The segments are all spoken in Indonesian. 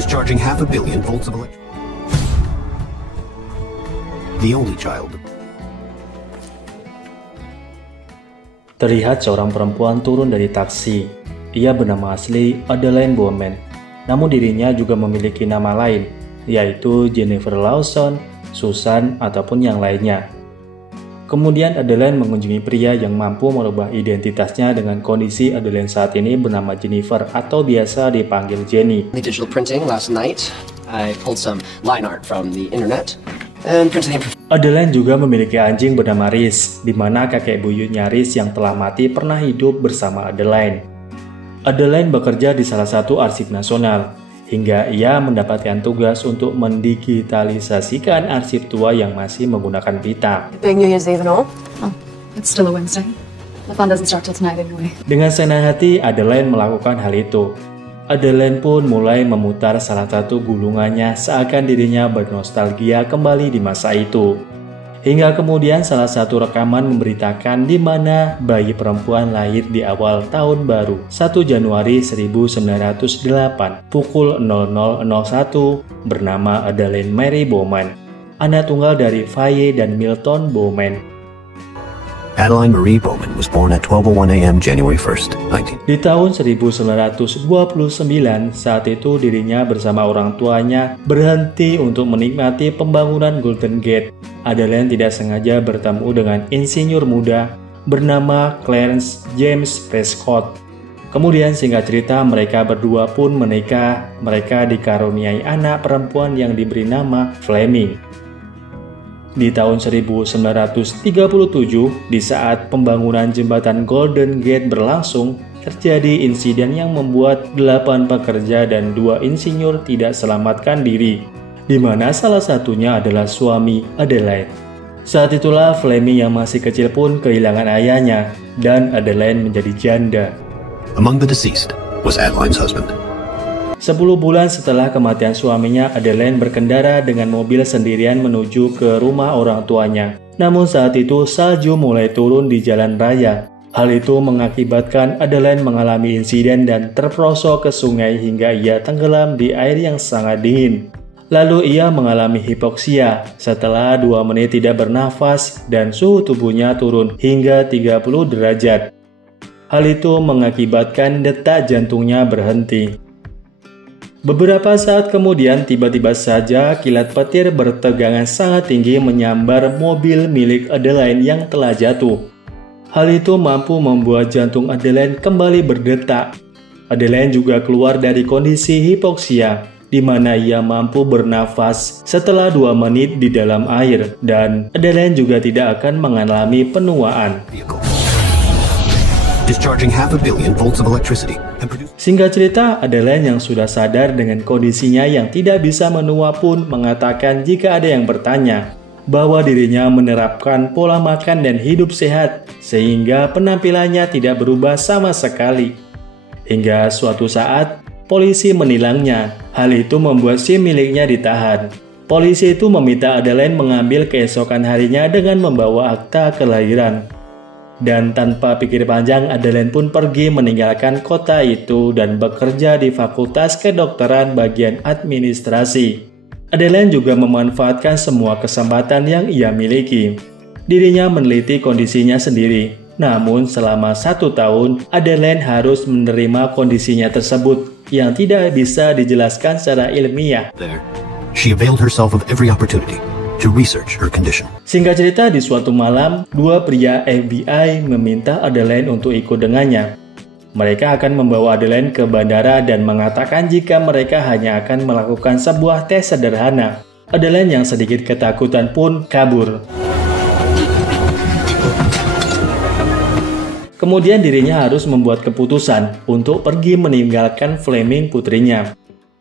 discharging 500 million volts of electricity. The only child. Terlihat seorang perempuan turun dari taksi. Ia bernama asli Adelaine Bowman, namun dirinya juga memiliki nama lain, yaitu Jennifer Lawson, Susan, ataupun yang lainnya. Kemudian Adelaine mengunjungi pria yang mampu merubah identitasnya dengan kondisi Adelaine saat ini bernama Jennifer atau biasa dipanggil Jenny. Digital printing last night. I pulled some line art from the internet and printed the. Adelaine juga memiliki anjing bernama Rhys, di mana kakek buyutnya Rhys yang telah mati pernah hidup bersama Adelaine. Adelaine bekerja di salah satu arsip nasional, hingga ia mendapatkan tugas untuk mendigitalisasikan arsip tua yang masih menggunakan pita. Big New Year's Eve and all? Oh, it's still a Wednesday. The fun doesn't start till tonight anyway. Dengan senang hati, Adelaine melakukan hal itu. Adelaine pun mulai memutar salah satu gulungannya seakan dirinya bernostalgia kembali di masa itu. Hingga kemudian salah satu rekaman memberitakan di mana bayi perempuan lahir di awal tahun baru 1 Januari 1908 pukul 00.01 bernama Adelaine Mary Bowman, anak tunggal dari Faye dan Milton Bowman. Adeline Marie Bowman was born at 12:01 a.m. January 1st, 19. Di tahun 1929, saat itu dirinya bersama orang tuanya berhenti untuk menikmati pembangunan Golden Gate. Adelaine tidak sengaja bertemu dengan insinyur muda bernama Clarence James Prescott. Kemudian singkat cerita mereka berdua pun menikah. Mereka dikaruniai anak perempuan yang diberi nama Fleming. Di tahun 1937, di saat pembangunan jembatan Golden Gate berlangsung, terjadi insiden yang membuat 8 pekerja dan 2 insinyur tidak selamatkan diri, di mana salah satunya adalah suami Adelaine. Saat itulah Fleming yang masih kecil pun kehilangan ayahnya, dan Adelaine menjadi janda. Among the deceased was Adeline's husband. 10 bulan setelah kematian suaminya, Adelaine berkendara dengan mobil sendirian menuju ke rumah orang tuanya. Namun saat itu salju mulai turun di jalan raya. Hal itu mengakibatkan Adelaine mengalami insiden dan terperosok ke sungai hingga ia tenggelam di air yang sangat dingin. Lalu ia mengalami hipoksia setelah 2 menit tidak bernafas dan suhu tubuhnya turun hingga 30 derajat. Hal itu mengakibatkan detak jantungnya berhenti. Beberapa saat kemudian, tiba-tiba saja kilat petir bertegangan sangat tinggi menyambar mobil milik Adelaine yang telah jatuh. Hal itu mampu membuat jantung Adelaine kembali berdetak. Adelaine juga keluar dari kondisi hipoksia, di mana ia mampu bernafas setelah 2 menit di dalam air, dan Adelaine juga tidak akan mengalami penuaan. Discharging 500 million volts of electricity. Singkat cerita, Adelaine yang sudah sadar dengan kondisinya yang tidak bisa menua pun mengatakan jika ada yang bertanya bahwa dirinya menerapkan pola makan dan hidup sehat sehingga penampilannya tidak berubah sama sekali. Hingga suatu saat, polisi menilangnya. Hal itu membuat SIM miliknya ditahan. Polisi itu meminta Adelaine mengambil keesokan harinya dengan membawa akta kelahiran. Dan tanpa pikir panjang, Adelaine pun pergi meninggalkan kota itu dan bekerja di Fakultas Kedokteran bagian administrasi. Adelaine juga memanfaatkan semua kesempatan yang ia miliki. Dirinya meneliti kondisinya sendiri. Namun selama 1 tahun, Adelaine harus menerima kondisinya tersebut yang tidak bisa dijelaskan secara ilmiah. There, she availed herself of every opportunity to research her condition. Singkat cerita, di suatu malam, 2 pria FBI meminta Adelaine untuk ikut dengannya. Mereka akan membawa Adelaine ke bandara dan mengatakan jika mereka hanya akan melakukan sebuah tes sederhana. Adelaine yang sedikit ketakutan pun kabur. Kemudian dirinya harus membuat keputusan untuk pergi meninggalkan Fleming putrinya.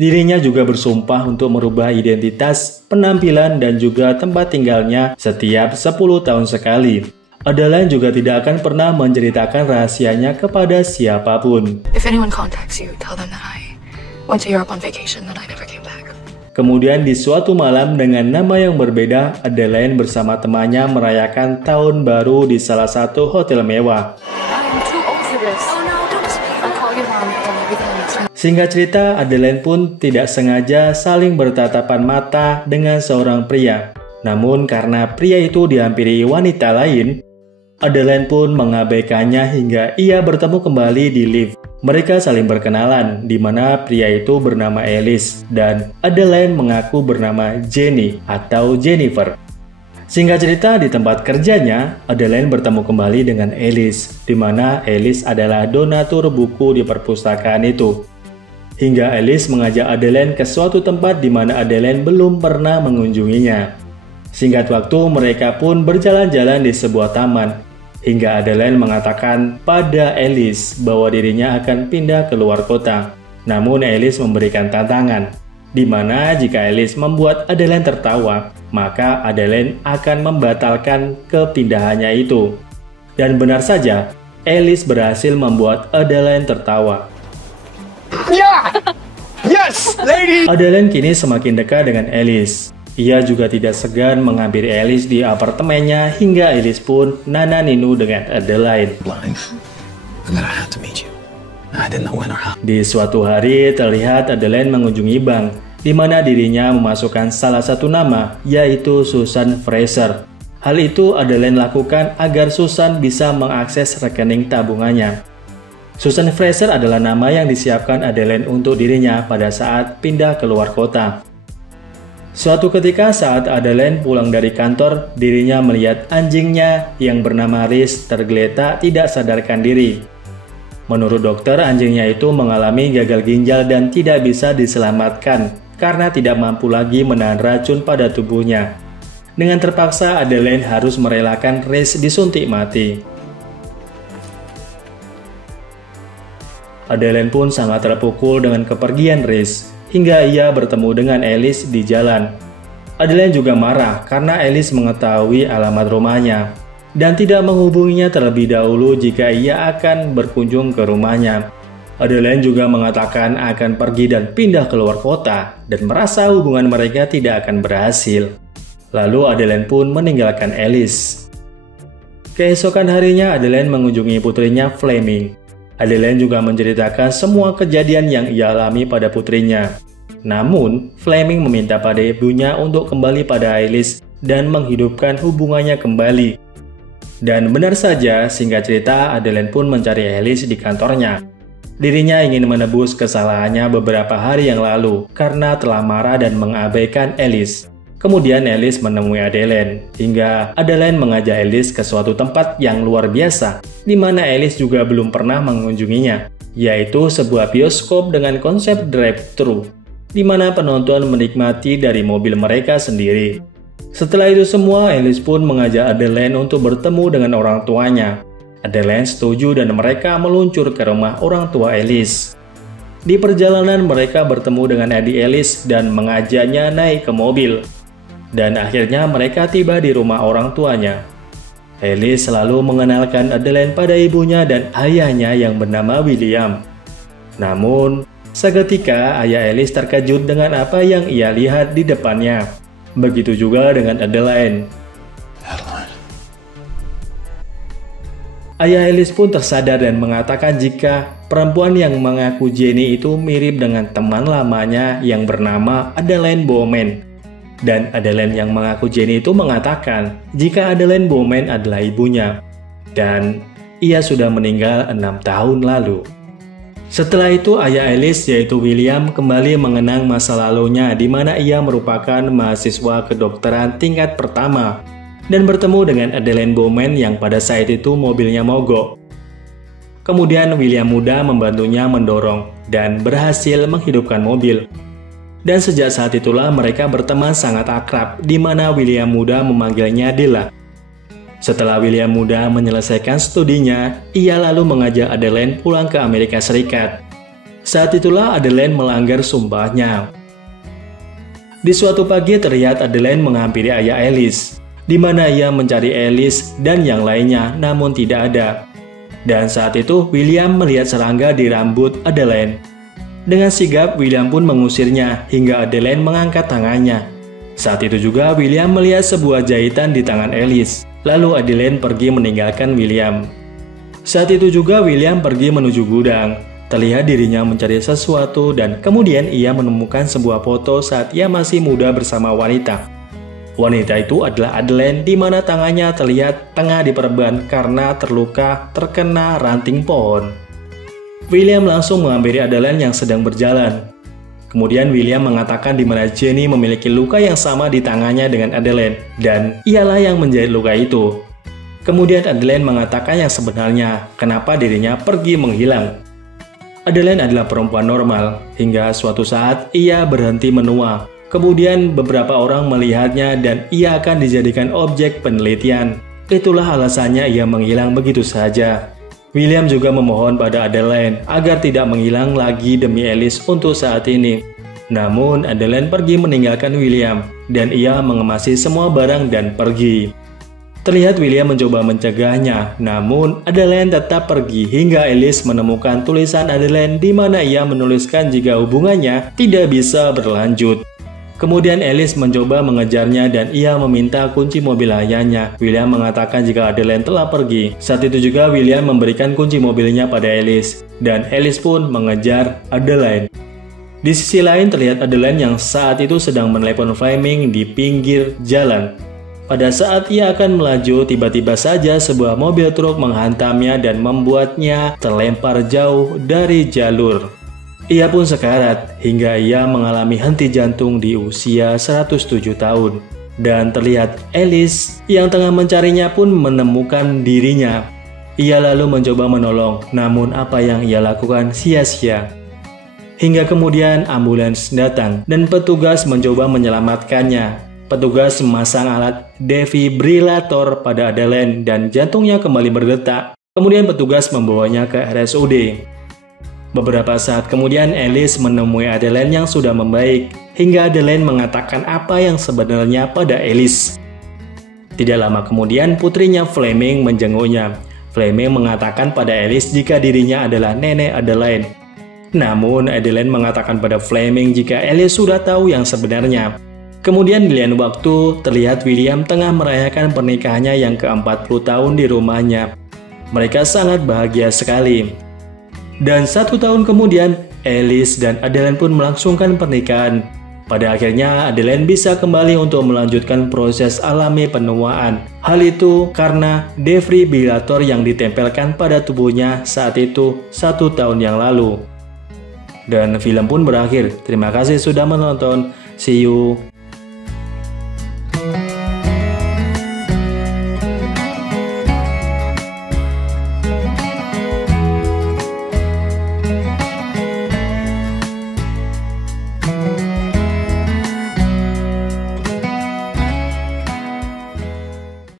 Dirinya juga bersumpah untuk merubah identitas, penampilan, dan juga tempat tinggalnya setiap 10 tahun sekali. Adelaine juga tidak akan pernah menceritakan rahasianya kepada siapapun. If anyone contacts you, tell them that I went to Europe on vacation and I never came back. Kemudian di suatu malam dengan nama yang berbeda, Adelaine bersama temannya merayakan tahun baru di salah satu hotel mewah. Singkat cerita, Adeline pun tidak sengaja saling bertatapan mata dengan seorang pria. Namun karena pria itu dihampiri wanita lain, Adeline pun mengabaikannya hingga ia bertemu kembali di lift. Mereka saling berkenalan, di mana pria itu bernama Alice dan Adeline mengaku bernama Jenny atau Jennifer. Singkat cerita, di tempat kerjanya, Adeline bertemu kembali dengan Alice, di mana Alice adalah donatur buku di perpustakaan itu. Hingga Alice mengajak Adeline ke suatu tempat di mana Adeline belum pernah mengunjunginya. Singkat waktu, mereka pun berjalan-jalan di sebuah taman. Hingga Adeline mengatakan pada Alice bahwa dirinya akan pindah ke luar kota. Namun Alice memberikan tantangan, di mana jika Alice membuat Adeline tertawa, maka Adeline akan membatalkan kepindahannya itu. Dan benar saja, Alice berhasil membuat Adeline tertawa. Yeah! Yes, lady! Adeline kini semakin dekat dengan Alice. Ia juga tidak segan menghampiri Alice di apartemennya hingga Alice pun nananinu dengan Adeline. Di suatu hari terlihat Adeline mengunjungi bank, di mana dirinya memasukkan salah satu nama, yaitu Susan Fraser. Hal itu Adeline lakukan agar Susan bisa mengakses rekening tabungannya. Susan Fraser adalah nama yang disiapkan Adeline untuk dirinya pada saat pindah ke luar kota. Suatu ketika saat Adeline pulang dari kantor, dirinya melihat anjingnya yang bernama Riz tergeletak tidak sadarkan diri. Menurut dokter, anjingnya itu mengalami gagal ginjal dan tidak bisa diselamatkan karena tidak mampu lagi menahan racun pada tubuhnya. Dengan terpaksa, Adeline harus merelakan Riz disuntik mati. Adeline pun sangat terpukul dengan kepergian Riz, hingga ia bertemu dengan Alice di jalan. Adeline juga marah karena Alice mengetahui alamat rumahnya dan tidak menghubunginya terlebih dahulu jika ia akan berkunjung ke rumahnya. Adeline juga mengatakan akan pergi dan pindah ke luar kota dan merasa hubungan mereka tidak akan berhasil. Lalu Adeline pun meninggalkan Alice. Keesokan harinya Adeline mengunjungi putrinya Fleming. Adeline juga menceritakan semua kejadian yang ia alami pada putrinya. Namun, Fleming meminta pada ibunya untuk kembali pada Alice dan menghidupkan hubungannya kembali. Dan benar saja, singkat cerita, Adeline pun mencari Alice di kantornya. Dirinya ingin menebus kesalahannya beberapa hari yang lalu karena telah marah dan mengabaikan Alice. Kemudian Alice menemui Adeline, hingga Adeline mengajak Alice ke suatu tempat yang luar biasa, di mana Alice juga belum pernah mengunjunginya, yaitu sebuah bioskop dengan konsep drive-thru, di mana penonton menikmati dari mobil mereka sendiri. Setelah itu semua, Alice pun mengajak Adeline untuk bertemu dengan orang tuanya. Adeline setuju dan mereka meluncur ke rumah orang tua Alice. Di perjalanan mereka bertemu dengan adik Alice dan mengajaknya naik ke mobil. Dan akhirnya mereka tiba di rumah orang tuanya. Alice selalu mengenalkan Adeline pada ibunya dan ayahnya yang bernama William. Namun, seketika ayah Alice terkejut dengan apa yang ia lihat di depannya. Begitu juga dengan Adeline. Ayah Alice pun tersadar dan mengatakan jika perempuan yang mengaku Jenny itu mirip dengan teman lamanya yang bernama Adeline Bowman. Dan Adeline yang mengaku Jenny itu mengatakan jika Adeline Bowman adalah ibunya. Dan ia sudah meninggal 6 tahun lalu. Setelah itu ayah Alice yaitu William kembali mengenang masa lalunya di mana ia merupakan mahasiswa kedokteran tingkat pertama dan bertemu dengan Adeline Bowman yang pada saat itu mobilnya mogok. Kemudian William muda membantunya mendorong dan berhasil menghidupkan mobil. Dan sejak saat itulah mereka berteman sangat akrab, di mana William muda memanggilnya Della. Setelah William muda menyelesaikan studinya, ia lalu mengajak Adeline pulang ke Amerika Serikat. Saat itulah Adeline melanggar sumpahnya. Di suatu pagi terlihat Adeline menghampiri ayah Alice, di mana ia mencari Alice dan yang lainnya, namun tidak ada. Dan saat itu William melihat serangga di rambut Adeline. Dengan sigap, William pun mengusirnya hingga Adeline mengangkat tangannya. Saat itu juga William melihat sebuah jahitan di tangan Alice. Lalu Adeline pergi meninggalkan William. Saat itu juga William pergi menuju gudang. Terlihat dirinya mencari sesuatu dan kemudian ia menemukan sebuah foto saat ia masih muda bersama wanita. Wanita itu adalah Adelaine, di mana tangannya terlihat tengah diperban karena terluka terkena ranting pohon. William langsung menghampiri Adelaine yang sedang berjalan. Kemudian William mengatakan di mana Jenny memiliki luka yang sama di tangannya dengan Adelaine dan ialah yang menjahit luka itu. Kemudian Adelaine mengatakan yang sebenarnya kenapa dirinya pergi menghilang. Adelaine adalah perempuan normal, hingga suatu saat ia berhenti menua. Kemudian beberapa orang melihatnya dan ia akan dijadikan objek penelitian. Itulah alasannya ia menghilang begitu saja. William juga memohon pada Adelaine agar tidak menghilang lagi demi Alice untuk saat ini. Namun Adelaine pergi meninggalkan William dan ia mengemasi semua barang dan pergi. Terlihat William mencoba mencegahnya, namun Adelaine tetap pergi hingga Alice menemukan tulisan Adelaine di mana ia menuliskan jika hubungannya tidak bisa berlanjut. Kemudian Alice mencoba mengejarnya dan ia meminta kunci mobil ayahnya. William mengatakan jika Adelaine telah pergi. Saat itu juga William memberikan kunci mobilnya pada Alice dan Alice pun mengejar Adelaine. Di sisi lain terlihat Adelaine yang saat itu sedang menelepon Fleming di pinggir jalan. Pada saat ia akan melaju, tiba-tiba saja sebuah mobil truk menghantamnya dan membuatnya terlempar jauh dari jalur. Ia pun sekarat hingga ia mengalami henti jantung di usia 107 tahun. Dan terlihat Alice yang tengah mencarinya pun menemukan dirinya. Ia lalu mencoba menolong, namun apa yang ia lakukan sia-sia. Hingga kemudian ambulans datang dan petugas mencoba menyelamatkannya. Petugas memasang alat defibrilator pada Adelaine dan jantungnya kembali berdetak. Kemudian petugas membawanya ke RSUD. Beberapa saat kemudian Alice menemui Adelaine yang sudah membaik, hingga Adelaine mengatakan apa yang sebenarnya pada Alice. Tidak lama kemudian putrinya Fleming menjenguknya. Fleming mengatakan pada Alice jika dirinya adalah nenek Adelaine. Namun Adelaine mengatakan pada Fleming jika Alice sudah tahu yang sebenarnya. Kemudian di lain waktu, terlihat William tengah merayakan pernikahannya yang ke-40 tahun di rumahnya. Mereka sangat bahagia sekali. Dan 1 tahun kemudian, Alice dan Adelaine pun melangsungkan pernikahan. Pada akhirnya, Adelaine bisa kembali untuk melanjutkan proses alami penuaan. Hal itu karena defibrilator yang ditempelkan pada tubuhnya saat itu 1 tahun yang lalu. Dan film pun berakhir. Terima kasih sudah menonton. See you.